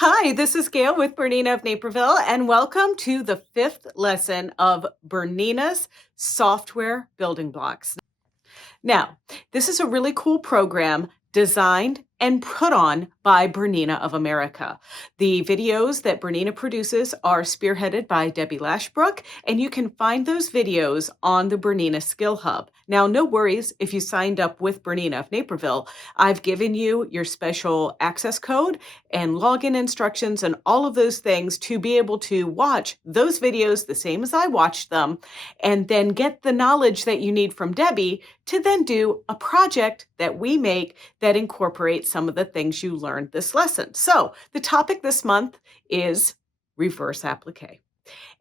Hi, this is Gayle with Bernina of Naperville, and welcome to the 5th lesson of Bernina's software building blocks. Now, this is a really cool program designed and put on by Bernina of America. The videos that Bernina produces are spearheaded by Debbie Lashbrook, and you can find those videos on the Bernina Skill Hub. Now, no worries if you signed up with Bernina of Naperville. I've given you your special access code and login instructions and all of those things to be able to watch those videos the same as I watched them, and then get the knowledge that you need from Debbie to then do a project that we make that incorporates some of the things you learned this lesson. So the topic this month is reverse applique.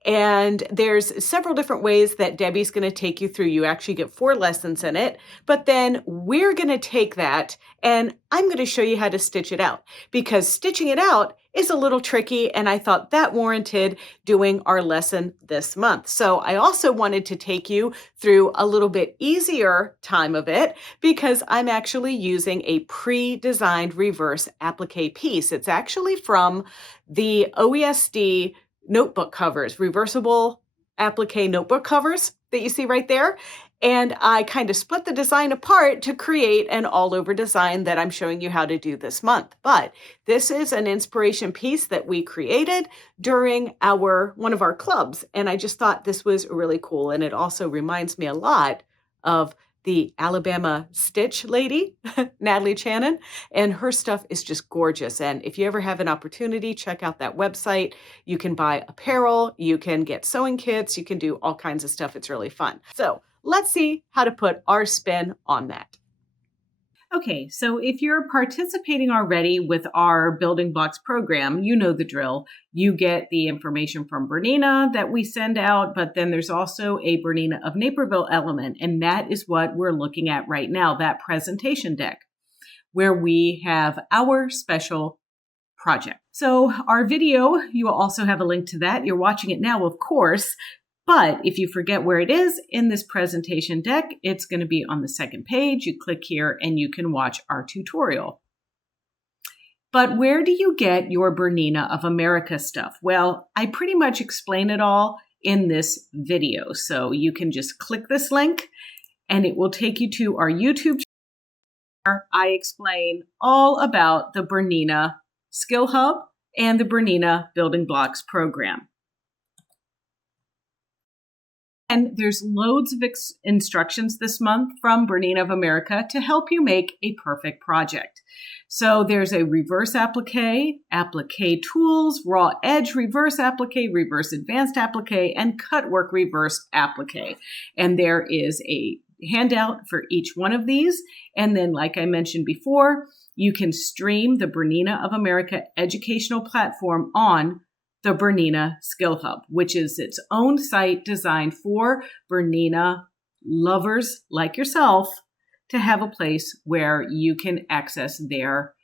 And there's several different ways that Debbie's going to take you through. You actually get 4 lessons in it, but then we're going to take that and I'm going to show you how to stitch it out, because stitching it out is a little tricky, and I thought that warranted doing our lesson this month. So I also wanted to take you through a little bit easier time of it, because I'm actually using a pre-designed reverse applique piece. It's actually from the OESD notebook covers, reversible applique notebook covers that you see right there. And I kind of split the design apart to create an all-over design that I'm showing you how to do this month. But this is an inspiration piece that we created during one of our clubs. And I just thought this was really cool. And it also reminds me a lot of the Alabama Stitch lady, Natalie Channon, and her stuff is just gorgeous. And if you ever have an opportunity, check out that website. You can buy apparel, you can get sewing kits, you can do all kinds of stuff. It's really fun. So let's see how to put our spin on that. Okay, so if you're participating already with our Building Blocks program, you know the drill. You get the information from Bernina that we send out, but then there's also a Bernina of Naperville element, and that is what we're looking at right now, that presentation deck, where we have our special project. So our video, you will also have a link to that. You're watching it now, of course. But if you forget where it is in this presentation deck, it's going to be on the second page. You click here and you can watch our tutorial. But where do you get your Bernina of America stuff? Well, I pretty much explain it all in this video. So you can just click this link and it will take you to our YouTube channel. I explain all about the Bernina Skill Hub and the Bernina Building Blocks program. And there's loads of instructions this month from Bernina of America to help you make a perfect project. So there's a reverse applique, applique tools, raw edge reverse applique, reverse advanced applique, and cut work reverse applique. And there is a handout for each one of these. And then, like I mentioned before, you can stream the Bernina of America educational platform on the Bernina Skill Hub, which is its own site designed for Bernina lovers like yourself to have a place where you can access their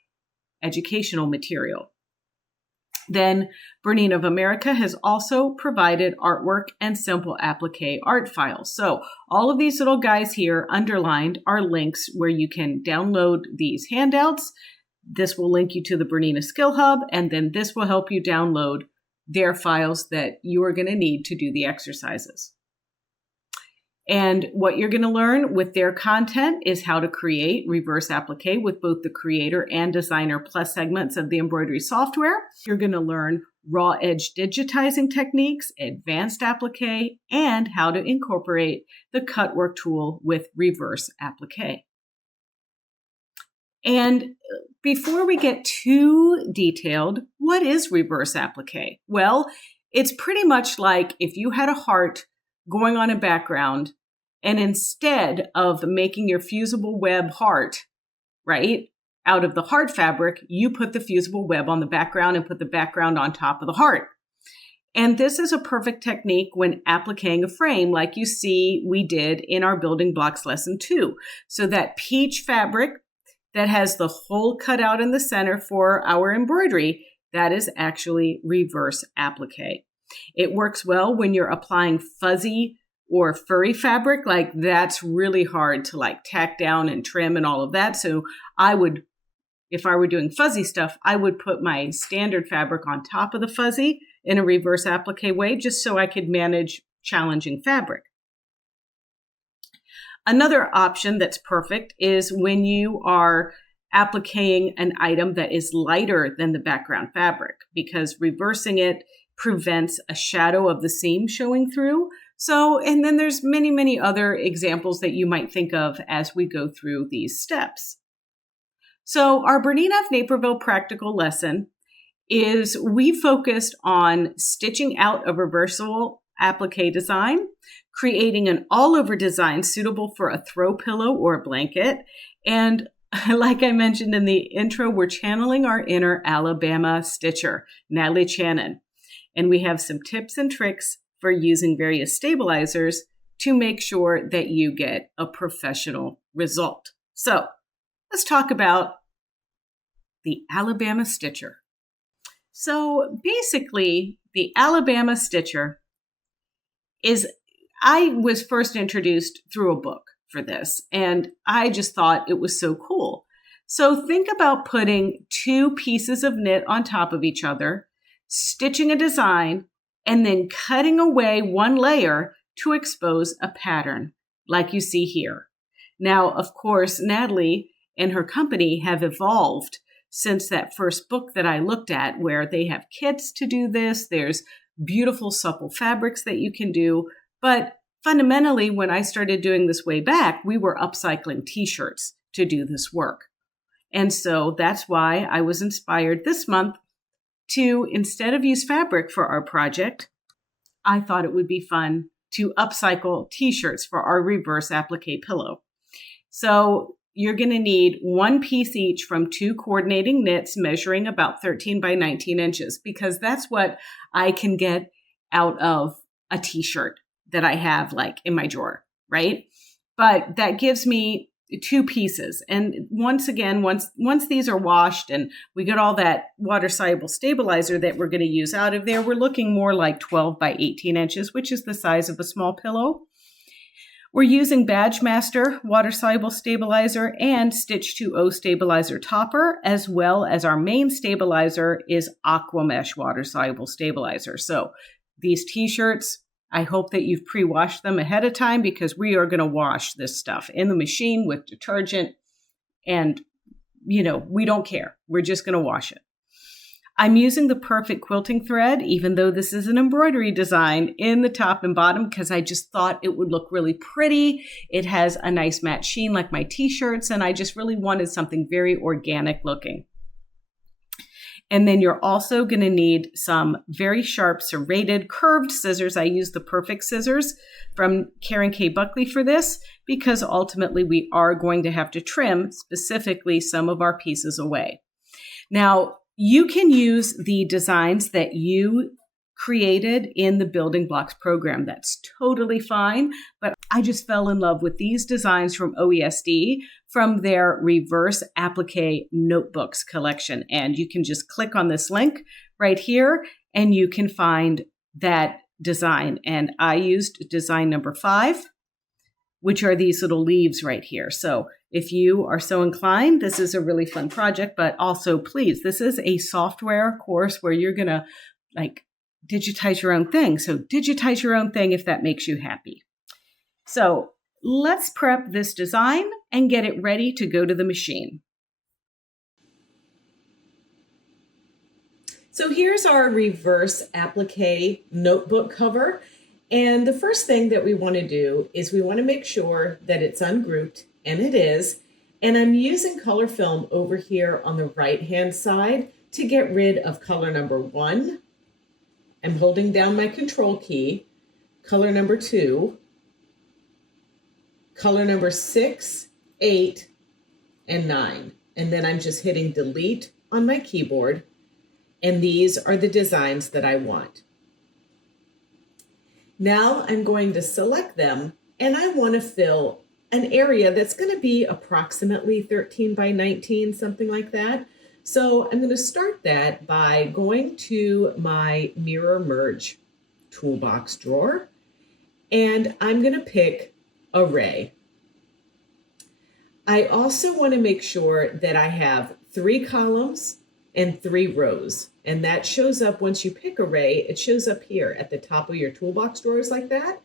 educational material. Then Bernina of America has also provided artwork and simple applique art files. So all of these little guys here underlined are links where you can download these handouts. This will link you to the Bernina Skill Hub, and then this will help you download their files that you are going to need to do the exercises. And what you're going to learn with their content is how to create reverse applique with both the Creator and Designer Plus segments of the embroidery software. You're going to learn raw edge digitizing techniques, advanced applique, and how to incorporate the cut work tool with reverse applique. And before we get too detailed, what is reverse applique? Well, it's pretty much like if you had a heart going on a background, and instead of making your fusible web heart, right, out of the heart fabric, you put the fusible web on the background and put the background on top of the heart. And this is a perfect technique when appliquing a frame like you see we did in our Building Blocks Lesson 2. So that peach fabric that has the hole cut out in the center for our embroidery, that is actually reverse applique. It works well when you're applying fuzzy or furry fabric, like that's really hard to like tack down and trim and all of that. So I would if I were doing fuzzy stuff, I would put my standard fabric on top of the fuzzy in a reverse applique way, just so I could manage challenging fabric. Another option that's perfect is when you are appliquing an item that is lighter than the background fabric, because reversing it prevents a shadow of the seam showing through. So, and then there's many, many other examples that you might think of as we go through these steps. So our Bernina of Naperville practical lesson is we focused on stitching out a reversible applique design, creating an all-over design suitable for a throw pillow or a blanket. And like I mentioned in the intro, we're channeling our inner Alabama stitcher, Natalie Channon. And we have some tips and tricks for using various stabilizers to make sure that you get a professional result. So let's talk about the Alabama stitcher. So basically, the Alabama stitcher I was first introduced through a book for this, and I just thought it was so cool. So think about putting two pieces of knit on top of each other, stitching a design, and then cutting away one layer to expose a pattern like you see here. Now, of course, Natalie and her company have evolved since that first book that I looked at, where they have kits to do this. There's beautiful supple fabrics that you can do. But fundamentally, when I started doing this way back, we were upcycling t-shirts to do this work. And so that's why I was inspired this month to, instead of use fabric for our project, I thought it would be fun to upcycle t-shirts for our reverse applique pillow. So you're going to need one piece each from two coordinating knits measuring about 13 by 19 inches, because that's what I can get out of a t-shirt that I have like in my drawer, right? But that gives me two pieces. And once again, once these are washed and we get all that water soluble stabilizer that we're going to use out of there, we're looking more like 12 by 18 inches, which is the size of a small pillow. We're using Badge Master water soluble stabilizer and Stitch 2O stabilizer topper, as well as our main stabilizer is Aqua Mesh water soluble stabilizer. So these t-shirts, I hope that you've pre-washed them ahead of time, because we are going to wash this stuff in the machine with detergent, and we don't care. We're just going to wash it. I'm using the perfect quilting thread, even though this is an embroidery design, in the top and bottom, because I just thought it would look really pretty. It has a nice matte sheen like my t-shirts, and I just really wanted something very organic looking. And then you're also going to need some very sharp serrated curved scissors. I use the Perfect Scissors from Karen K. Buckley for this, because ultimately we are going to have to trim specifically some of our pieces away. Now, you can use the designs that you created in the Building Blocks program. That's totally fine. But I just fell in love with these designs from OESD from their Reverse Applique Notebooks collection. And you can just click on this link right here and you can find that design. And I used design number 5, which are these little leaves right here. So if you are so inclined, this is a really fun project. But also, please, this is a software course where you're going to digitize your own thing. So digitize your own thing if that makes you happy. So let's prep this design and get it ready to go to the machine. So here's our reverse applique notebook cover. And the first thing that we want to do is we want to make sure that it's ungrouped, and it is. And I'm using color film over here on the right-hand side to get rid of color number 1. I'm holding down my control key, color number 2, color number 6, 8, and 9. And then I'm just hitting delete on my keyboard. And these are the designs that I want. Now I'm going to select them, and I want to fill an area that's going to be approximately 13 by 19, something like that. So I'm going to start that by going to my Mirror Merge toolbox drawer, and I'm going to pick Array. I also want to make sure that I have 3 columns and 3 rows. And that shows up once you pick array, it shows up here at the top of your toolbox drawers like that.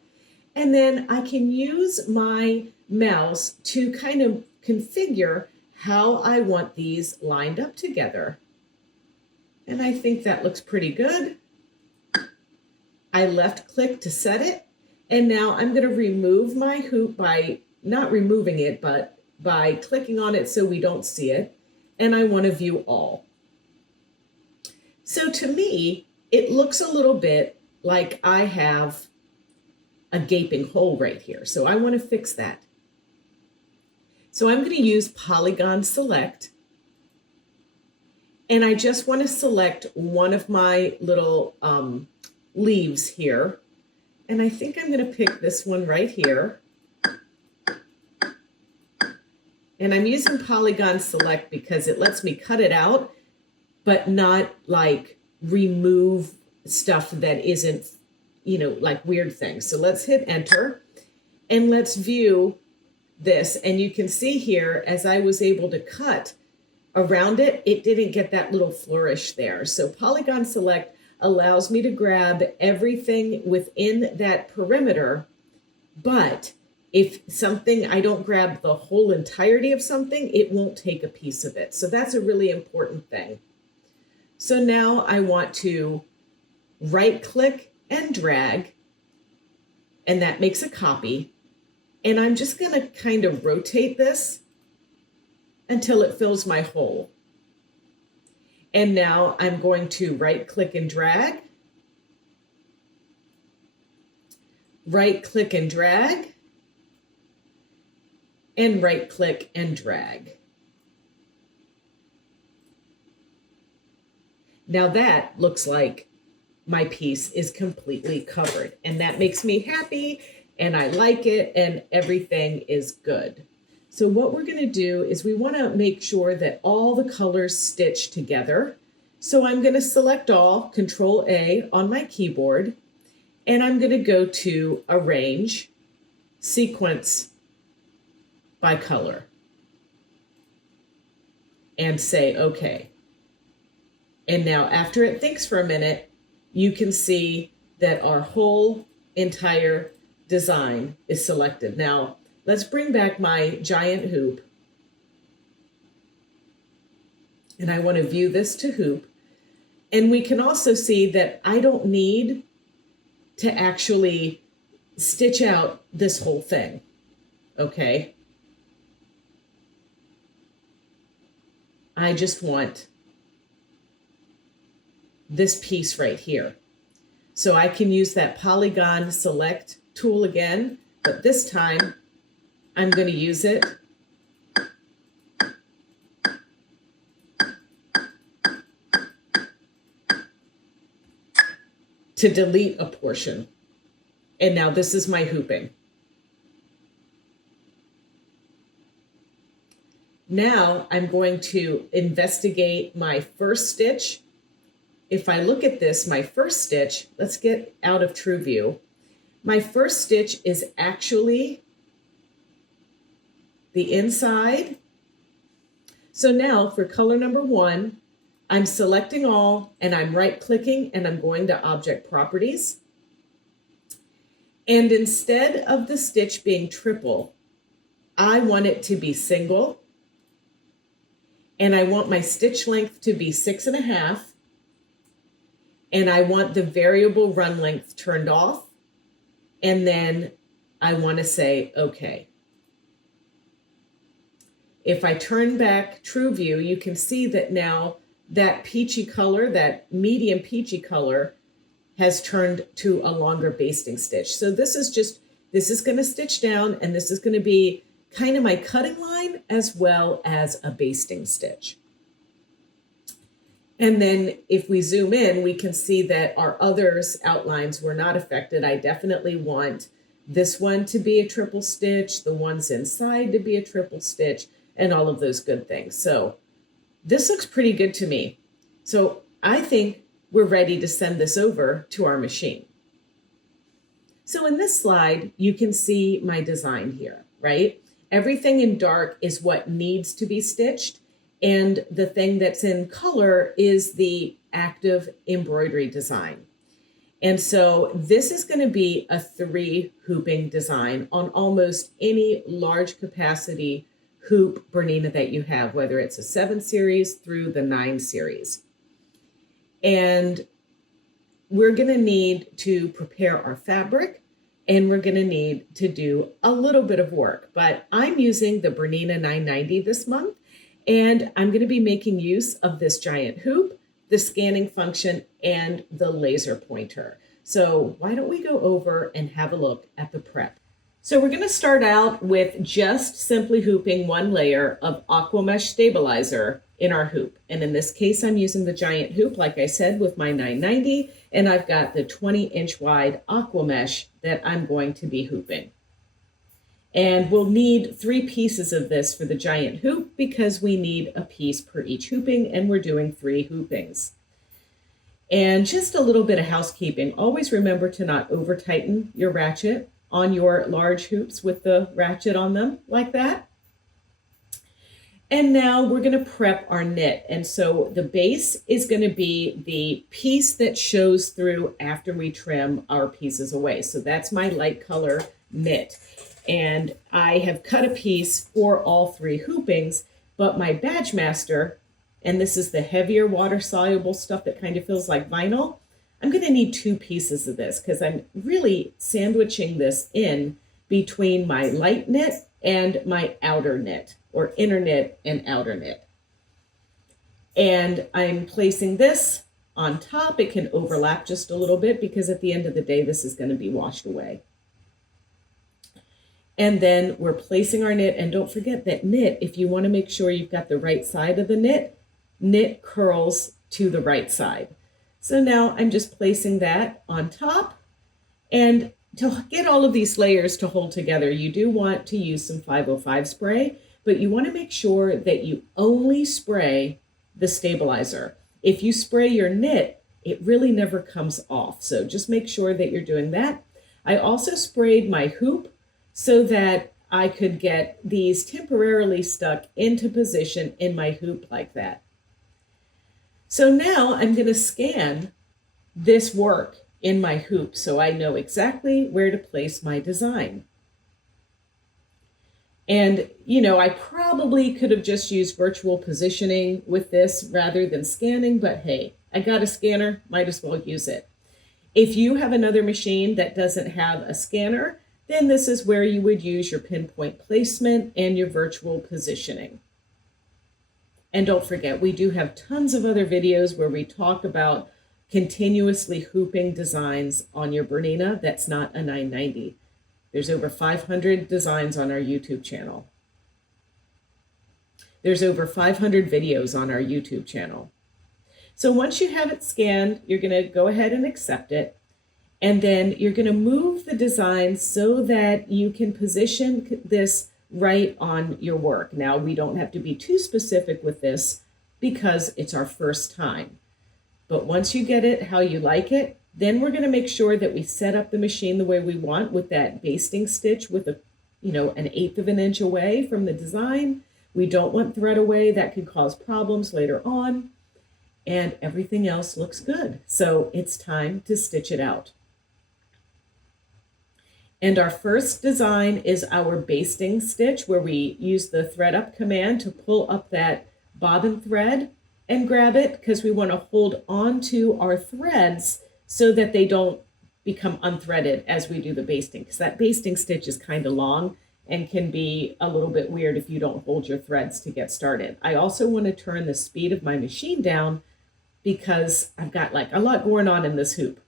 And then I can use my mouse to kind of configure how I want these lined up together. And I think that looks pretty good. I left click to set it. And now I'm going to remove my hoop by not removing it, but by clicking on it so we don't see it. And I want to view all. So to me, it looks a little bit like I have a gaping hole right here. So I want to fix that. So I'm going to use polygon select. And I just want to select one of my little leaves here. And I think I'm going to pick this one right here. And I'm using polygon select because it lets me cut it out, but not like remove stuff that isn't, like weird things. So let's hit enter and let's view this. And you can see here, as I was able to cut around it, it didn't get that little flourish there. So polygon select allows me to grab everything within that perimeter, but if I don't grab the whole entirety of something, it won't take a piece of it. So that's a really important thing. So now I want to right click and drag, and that makes a copy. And I'm just going to kind of rotate this until it fills my hole. And now I'm going to right click and drag, right click and drag, and right click and drag. Now that looks like my piece is completely covered, and that makes me happy, and I like it, and everything is good. So what we're going to do is we want to make sure that all the colors stitch together. So I'm going to select all, Control A on my keyboard, and I'm going to go to Arrange, Sequence by Color, and say OK. And now after it thinks for a minute, you can see that our whole entire design is selected. Now, let's bring back my giant hoop. And I want to view this to hoop. And we can also see that I don't need to actually stitch out this whole thing. Okay. I just want this piece right here. So I can use that polygon select tool again, but this time I'm going to use it to delete a portion. And now this is my hooping. Now I'm going to investigate my first stitch. If I look at this, my first stitch, let's get out of true view. My first stitch is actually the inside. So now for color number 1, I'm selecting all and I'm right clicking and I'm going to object properties. And instead of the stitch being triple, I want it to be single. And I want my stitch length to be 6.5. And I want the variable run length turned off. And then I want to say, okay. If I turn back true view, you can see that now that peachy color, that medium peachy color, has turned to a longer basting stitch. So this is going to stitch down, and this is going to be kind of my cutting line as well as a basting stitch. And then if we zoom in, we can see that our others outlines were not affected. I definitely want this one to be a triple stitch, the ones inside to be a triple stitch, and all of those good things. So this looks pretty good to me. So I think we're ready to send this over to our machine. So in this slide, you can see my design here, right? Everything in dark is what needs to be stitched. And the thing that's in color is the active embroidery design. And so this is going to be a 3 hooping design on almost any large capacity hoop Bernina that you have, whether it's a 7 series through the 9 series. And we're going to need to prepare our fabric, and we're going to need to do a little bit of work. But I'm using the Bernina 990 this month, and I'm going to be making use of this giant hoop, the scanning function, and the laser pointer. So why don't we go over and have a look at the prep? So we're going to start out with just simply hooping 1 layer of aqua mesh stabilizer in our hoop. And in this case, I'm using the giant hoop, like I said, with my 990, and I've got the 20-inch wide aqua mesh that I'm going to be hooping. And we'll need 3 pieces of this for the giant hoop because we need a piece per each hooping, and we're doing 3 hoopings. And just a little bit of housekeeping. Always remember to not over tighten your ratchet on your large hoops with the ratchet on them like that. And now we're going to prep our knit. And so the base is going to be the piece that shows through after we trim our pieces away. So that's my light color knit. And I have cut a piece for all 3 hoopings, but my badge master, and this is the heavier water soluble stuff that kind of feels like vinyl, I'm going to need 2 pieces of this because I'm really sandwiching this in between my light knit and my outer knit, or inner knit and outer knit. And I'm placing this on top. It can overlap just a little bit because at the end of the day, this is going to be washed away. And then we're placing our knit, and don't forget that knit, if you want to make sure you've got the right side of the knit, knit curls to the right side. So now I'm just placing that on top, and to get all of these layers to hold together, you do want to use some 505 spray, but you want to make sure that you only spray the stabilizer. If you spray your knit, it really never comes off. So just make sure that you're doing that. I also sprayed my hoop so that I could get these temporarily stuck into position in my hoop like that. So now I'm going to scan this work in my hoop so I know exactly where to place my design. And, you know, I probably could have just used virtual positioning with this rather than scanning, but hey, I got a scanner, might as well use it. If you have another machine that doesn't have a scanner, then this is where you would use your pinpoint placement and your virtual positioning. And don't forget, we do have tons of other videos where we talk about continuously hooping designs on your Bernina that's not a 990. There's over 500 designs on our YouTube channel. There's over 500 videos on our YouTube channel. So once you have it scanned, you're going to go ahead and accept it. And then you're going to move the design so that you can position this right on your work. Now, we don't have to be too specific with this because it's our first time. But once you get it how you like it, then we're going to make sure that we set up the machine the way we want with that basting stitch with a, you know, 1/8 of an inch away from the design. We don't want thread away. That could cause problems later on. And everything else looks good. So it's time to stitch it out. And our first design is our basting stitch, where we use the thread up command to pull up that bobbin thread and grab it because we want to hold on to our threads so that they don't become unthreaded as we do the basting, because that basting stitch is kind of long and can be a little bit weird if you don't hold your threads to get started. I also want to turn the speed of my machine down because I've got like a lot going on in this hoop.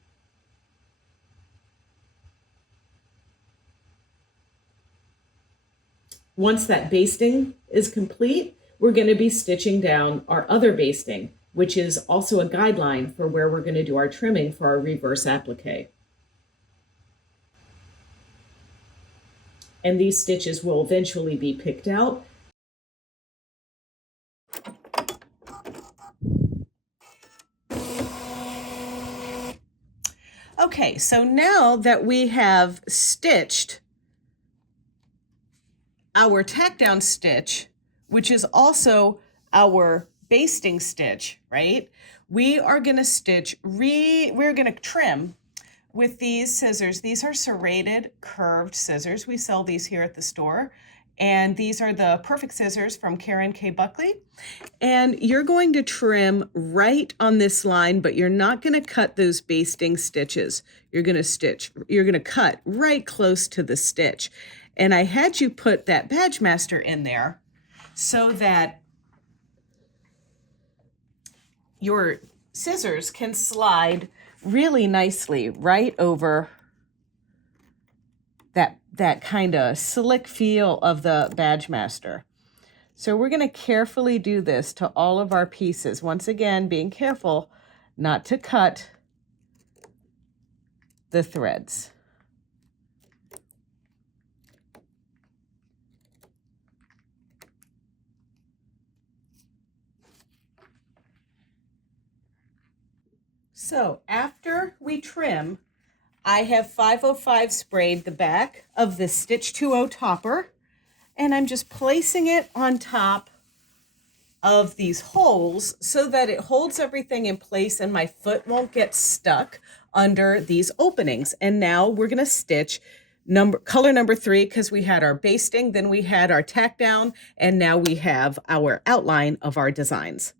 Once that basting is complete, we're going to be stitching down our other basting, which is also a guideline for where we're going to do our trimming for our reverse applique. And these stitches will eventually be picked out. Okay, so now that we have stitched our tack down stitch, which is also our basting stitch, right, we are going to we're going to trim with these scissors. These are serrated curved scissors. We sell these here at the store. And these are the Perfect Scissors from Karen K. Buckley. And you're going to trim right on this line, but you're not going to cut those basting stitches. You're going to cut right close to the stitch. And I had you put that badge master in there so that your scissors can slide really nicely right over that kind of slick feel of the badge master. So we're going to carefully do this to all of our pieces. Once again, being careful not to cut the threads. So after we trim, I have 505 sprayed the back of the Stitch 2.0 topper, and I'm just placing it on top of these holes so that it holds everything in place and my foot won't get stuck under these openings. And now we're going to stitch color number 3, because we had our basting, then we had our tack down, and now we have our outline of our designs.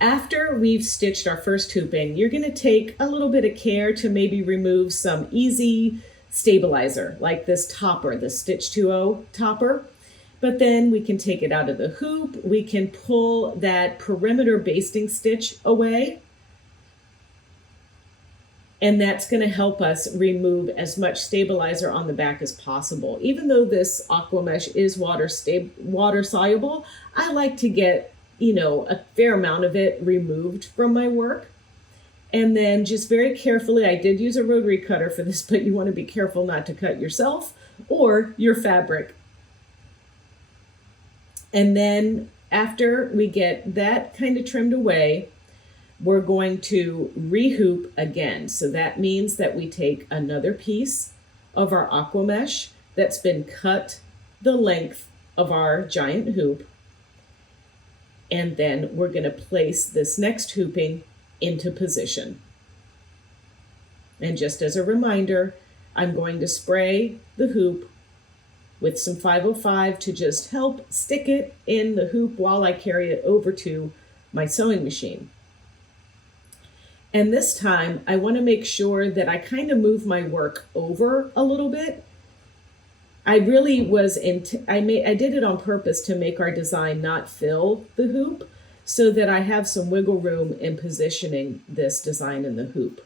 After we've stitched our first hooping, you're going to take a little bit of care to maybe remove some easy stabilizer, like this topper, the Stitch 2.0 topper. But then we can take it out of the hoop. We can pull that perimeter basting stitch away. And that's going to help us remove as much stabilizer on the back as possible. Even though this aqua mesh is water soluble, I like to get a fair amount of it removed from my work. And then just very carefully, I did use a rotary cutter for this, but you want to be careful not to cut yourself or your fabric. And then after we get that kind of trimmed away, we're going to rehoop again. So that means that we take another piece of our aqua mesh that's been cut the length of our giant hoop. And then we're going to place this next hooping into position. And just as a reminder, I'm going to spray the hoop with some 505 to just help stick it in the hoop while I carry it over to my sewing machine. And this time, I want to make sure that I kind of move my work over a little bit. I did it on purpose to make our design not fill the hoop so that I have some wiggle room in positioning this design in the hoop.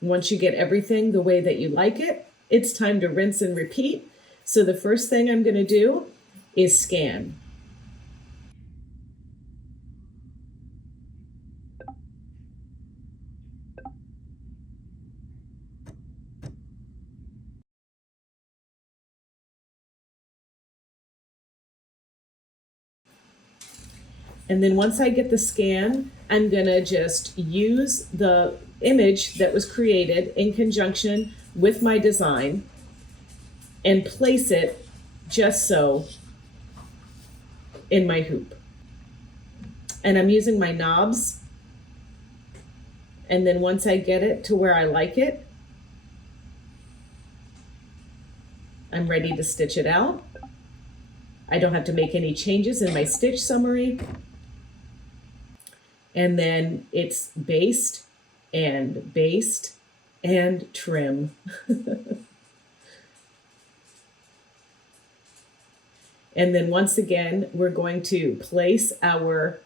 Once you get everything the way that you like it, it's time to rinse and repeat. So the first thing I'm going to do is scan. And then once I get the scan, I'm going to just use the image that was created in conjunction with my design and place it just so in my hoop. And I'm using my knobs. And then once I get it to where I like it, I'm ready to stitch it out. I don't have to make any changes in my stitch summary. And then it's based and trim. And then once again, we're going to place our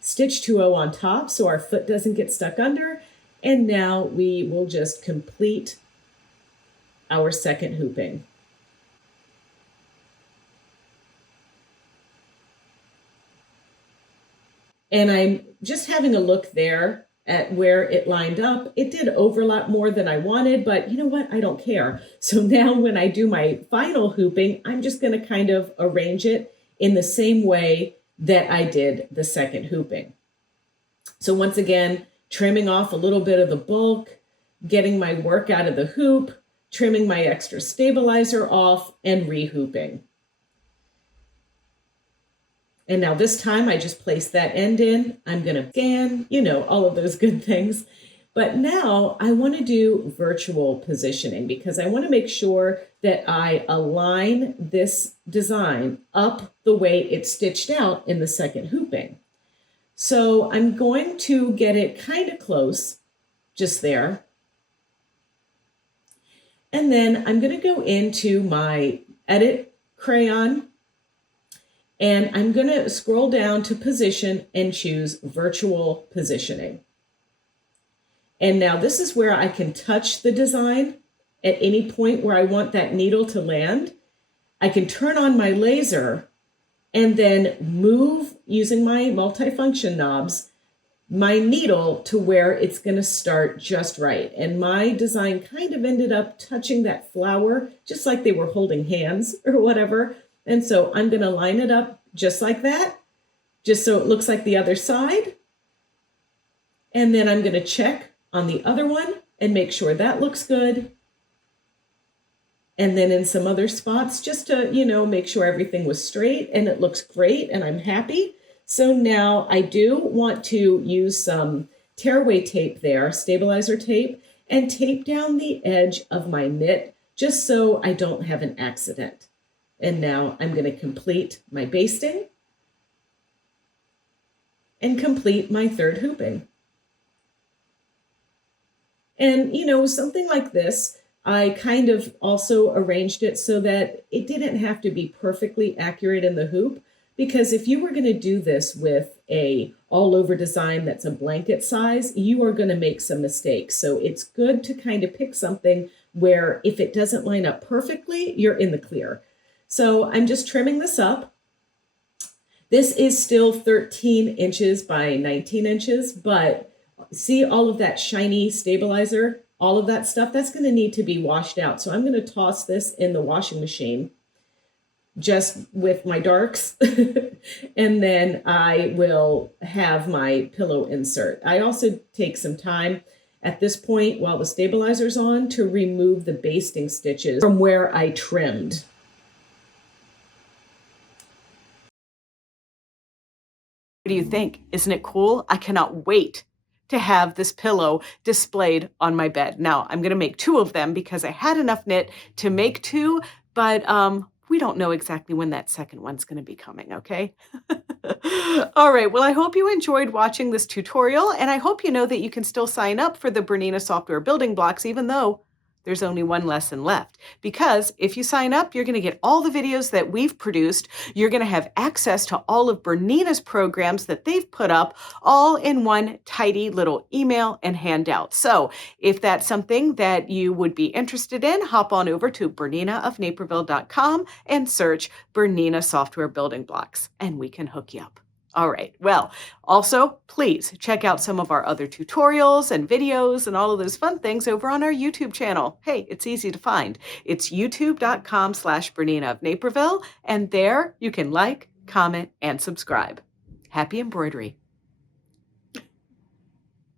Stitch 2.0 on top so our foot doesn't get stuck under. And now we will just complete our second hooping. And I'm just having a look there at where it lined up. It did overlap more than I wanted, but you know what? I don't care. So now when I do my final hooping, I'm just going to kind of arrange it in the same way that I did the second hooping. So once again, trimming off a little bit of the bulk, getting my work out of the hoop, trimming my extra stabilizer off, and rehooping. And now this time I just place that end in. I'm going to scan, all of those good things. But now I want to do virtual positioning because I want to make sure that I align this design up the way it's stitched out in the second hooping. So I'm going to get it kind of close, just there. And then I'm going to go into my edit crayon and I'm going to scroll down to position and choose virtual positioning. And now this is where I can touch the design at any point where I want that needle to land. I can turn on my laser and then move, using my multifunction knobs, my needle to where it's going to start just right. And my design kind of ended up touching that flower, just like they were holding hands or whatever. And so I'm going to line it up just like that, just so it looks like the other side. And then I'm going to check on the other one and make sure that looks good. And then in some other spots, just to, make sure everything was straight and it looks great and I'm happy. So now I do want to use some tearaway tape there, stabilizer tape, and tape down the edge of my knit just so I don't have an accident. And now I'm going to complete my basting and complete my third hooping. And, something like this, I kind of also arranged it so that it didn't have to be perfectly accurate in the hoop, because if you were going to do this with a all over design that's a blanket size, you are going to make some mistakes. So it's good to kind of pick something where if it doesn't line up perfectly, you're in the clear. So I'm just trimming this up. This is still 13 inches by 19 inches, but see all of that shiny stabilizer, all of that stuff, that's going to need to be washed out. So I'm going to toss this in the washing machine just with my darks. And then I will have my pillow insert. I also take some time at this point while the stabilizer's on to remove the basting stitches from where I trimmed. What do you think? Isn't it cool? I cannot wait to have this pillow displayed on my bed. Now, I'm going to make 2 of them because I had enough knit to make 2, but we don't know exactly when that second one's going to be coming, okay? All right, well, I hope you enjoyed watching this tutorial, and I hope you know that you can still sign up for the Bernina software building blocks, even though there's only one lesson left. Because if you sign up, you're going to get all the videos that we've produced. You're going to have access to all of Bernina's programs that they've put up, all in one tidy little email and handout. So if that's something that you would be interested in, hop on over to BERNINA and search Bernina software building blocks, and we can hook you up. All right, well, also, please check out some of our other tutorials and videos and all of those fun things over on our YouTube channel. Hey, it's easy to find. It's youtube.com/Bernina of Naperville, and there you can like, comment, and subscribe. Happy embroidery!